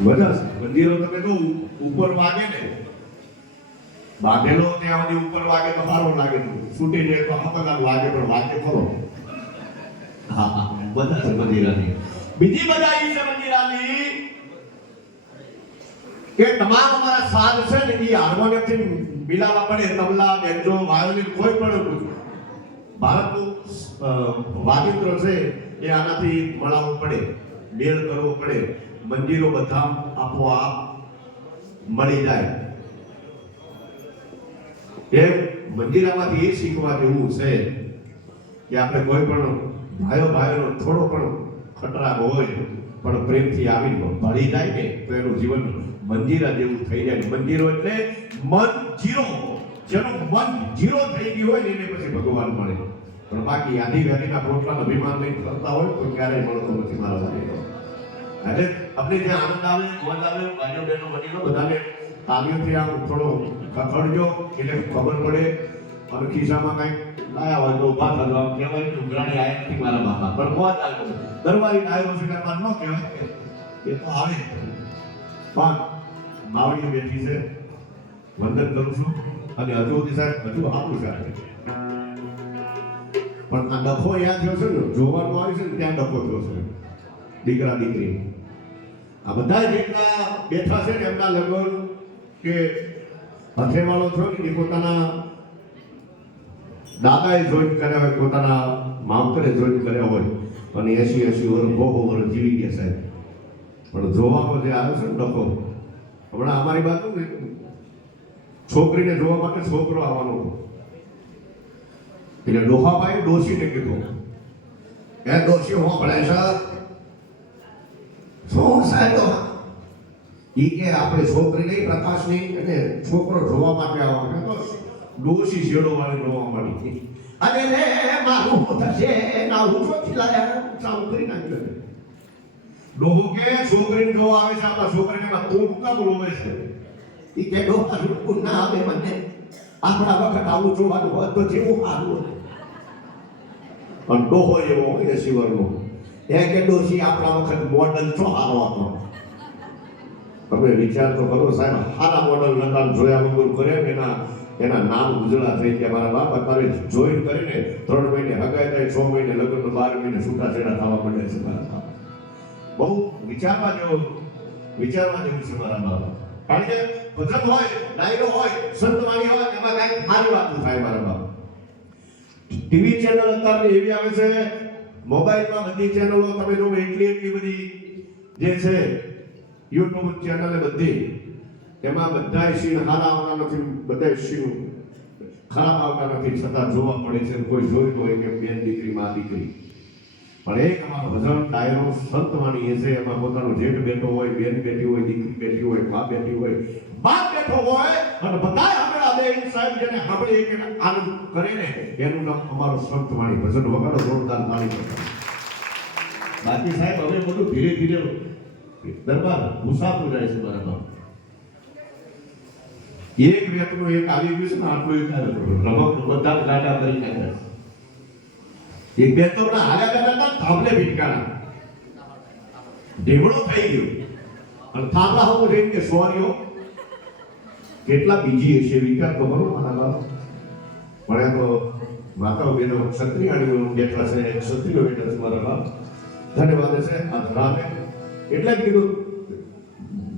બધા મંદિરો તમે તો ઉપર વાગે ને, બાંધેલો ત્યાં સુધી ઉપર વાગે તો સારો લાગે, છૂટી જાય તો હકલાક લાગે પણ વાગે ખરો. હા હા, બધા છે મંદિરાની. બીજી બધા એ છે મંદિરાની કે તમામ અમારા સાધ છે ને એ હાર્મોનિયમ થી મિલાવવા પડે, તબલા, બેન્જો, વાયોલિન, કોઈ પણ ભારતનું વાદ્યંત્ર છે એ આનાથી મળાવવું પડે, મેળ કરવો પડે. મંદિરો બધા આપોઆપ મળી જાય. એ મંદિરામાંથી એ શીખવા જેવું છે કે આપણે કોઈ પણ ભાઈઓનો થોડો પણ ખતરાગ હોય પણ પ્રેમથી આવીને ભળી જાય ને તો એનું જીવન મંદિરા જેવું થઈ જાય. મંદિરો એટલે મન જીરો, જેનું મન જીરો થઈ ગયું હોય ને એને પછી ભગવાન મળે. પણ બાકી આધી વ્યાધીના પોટલાનો અભિમાન લઈને કરતા હોય તો ક્યારેય મળતો નથી મારા ભાઈઓ. એટલે આપણે જે આનંદ આવે, મોજ આવે, ભાઈઓ બહેનો વડીલો બધાને તાલીઓથી આમ થોડો ખખડજો એટલે ખબર પડે. અને ખિસ્સામાં કંઈક લાયા હોય તો ઉભા થજો, આમ કહેવાય કે ઉઘરાણી આયા નથી મારા બાપા, પણ મોજ આવે. દરબારી આવ્યો છે એટલે ન કહેવાય, એ તો આવે. પણ માવડીઓ બેઠી છે, વંદન કરું છું અને હજુ સાહેબ હજુ સારું છે. પણ આ ડખો યાદ થયો છે ને, જોવાનું આવે છે ને ત્યાં ડખો થયો છે. દીકરા દીકરી આ બધા જેટલા બેઠા છે ને એમના લગ્ન કે હથેવાળો થયો ને એ પોતાના દાદાએ જોઈન કર્યા હોય, પોતાના માવતરે જોઈન કર્યા હોય અને 80-80 વર્ષ વર્ષ જીવી ગયા સાહેબ. પણ જોવામાં જે આવ્યો છે ને ડખો, હમણાં અમારી બાજુ ને છોકરીને જોવા માટે છોકરો આવવાનો એટલે ડોહાભાઈ ડોશીને કીધું, એ ડોશી હું ભણે છે શું સાહેબ? ઈ કે આપણે છોકરી નહીં પ્રકાશની અને છોકરો જોવા માટે આવવાનો. તો ડોશી શેડો વાળી જોવા મળી અને રે મારું થશે ના હું ચોથી લાયા ચાલુ કરી નાખ્યો. ડોહો કે છોકરીને જોવા આવે છે, આપણા છોકરીને તો કામ રોવે છે. ઈ કે ડોહા રૂપું ના આવે મને, આપણા વખત આવું જોવાનું હોત તો જેવું સારું હોય. પણ ડોહો એવો હોય શિવરનો એ કે ડોશી આપણા વખત મોડલ તો સારો હતો. તમે વિચાર તો કરો સાહેબ, સારા મોડલ નતા જોયા વગર કરે એના નામ ગુજરા થઈ ગયા. મારા બાપ અત્યારે જોઈન કરીને 3 મહિને હગાઈ થાય, 6 મહિને લગ્ન, 12 મહિને છૂટાછેડા થવા માંડે છે. મારા બહુ વિચારવા જેવું છે મારા બાપ. કારણ કે ભજન હોય, ડાયરો હોય, સંતવાણી હોય, એમાં કઈક સારી વાતો થાય મારા બાપ. ટીવી ચેનલ અત્યારે એવી આવે છે, મોબાઈલમાં બધી ચેનલો તમે જો એટલી બધી જે છે યુટ્યુબ ચેનલ બધી, એમાં બધા સીન સારા આવતા નથી, બધા સીન ખરાબ આવતા નથી, છતાં જોવા પડે છે. કોઈ જોઈતું હોય કે બેન દીકરી, માં દીકરી. પણ એક અમારો ભજન ડાયરો સંતવાણી એ છે, એમાં પોતાનો જેઠ બેઠો હોય, બેન બેઠી હોય, દીકરી બેઠી હોય, મા બેઠી હોય, બાપ બેઠો હોય અને બધા આગળ આવે સાહેબ જેને આપણે એક આનંદ કરે ને એનું નામ અમારો સંતવાણી ભજન. વગાડો જોરદાર તાળી. બાકી સાહેબ હવે બધું ધીરે ધીરે દરબાર મુસાફર જાય છે મારા બાપ. એક વ્યક્તિનું એક આવી ગયું છે ને આટલું રમક બધા ગાડા કરી નાખ્યા. એક બે તો હાલ્યા કરતા થાંભલે ભીટકાણા ઢેબડો થઈ ગયો અને થાંભલા હું જઈને કે સોરીઓ કેટલા બીજી હશે વિચાર તો કરો મારા બાપ. પણ તો માતાઓ બેનો ક્ષત્રિયાણીઓ બેઠા છે, ક્ષત્રિયો બેઠા છે મારા બાપ. ધન્યવાદ છે આ ધરાવે એટલે જ કીધું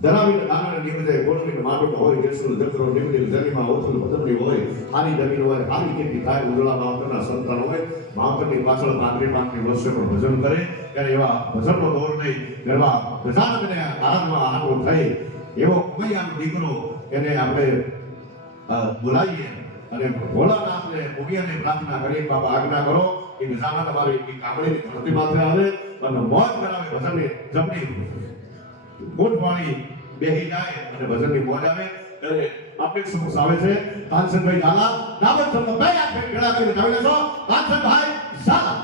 ધરાવીને નાના નિવેદે ગોળવીને માટો હોય, જેસુર જકરો નિવેદે જમીનમાં ઓથું પદમની હોય, સારી જમીન હોય, સારી ખેતી થાય, ઉજળા માવતરના સંતાન હોય, માવતરની પાછળ 35 વર્ષે પણ ભજન કરે ત્યારે એવા ભજનનો દોર નહીં, એવા ગજાનંદને આરાધમાં આટો થઈ એવો મૈયાનો દીકરો એને આપણે બોલાવીએ અને ભોળાનાથને ઉમિયાને પ્રાર્થના કરીએ, બાપા આજ્ઞા કરો કે ગજાનંદ અમારી કામળીની ધરતી માથે આવે અને મોજ કરાવે, ભજનની જમણી ગોઠવાળી બેહી જાય અને ભજનની મોજ આવે. ત્યારે આપણે સમક્ષ આવે છે કાંચનભાઈ ઝાલા. દાવત તમને બે હાથ ભેટ ઘડા કરી બતાવી લેશો. કાંચનભાઈ ઝાલા.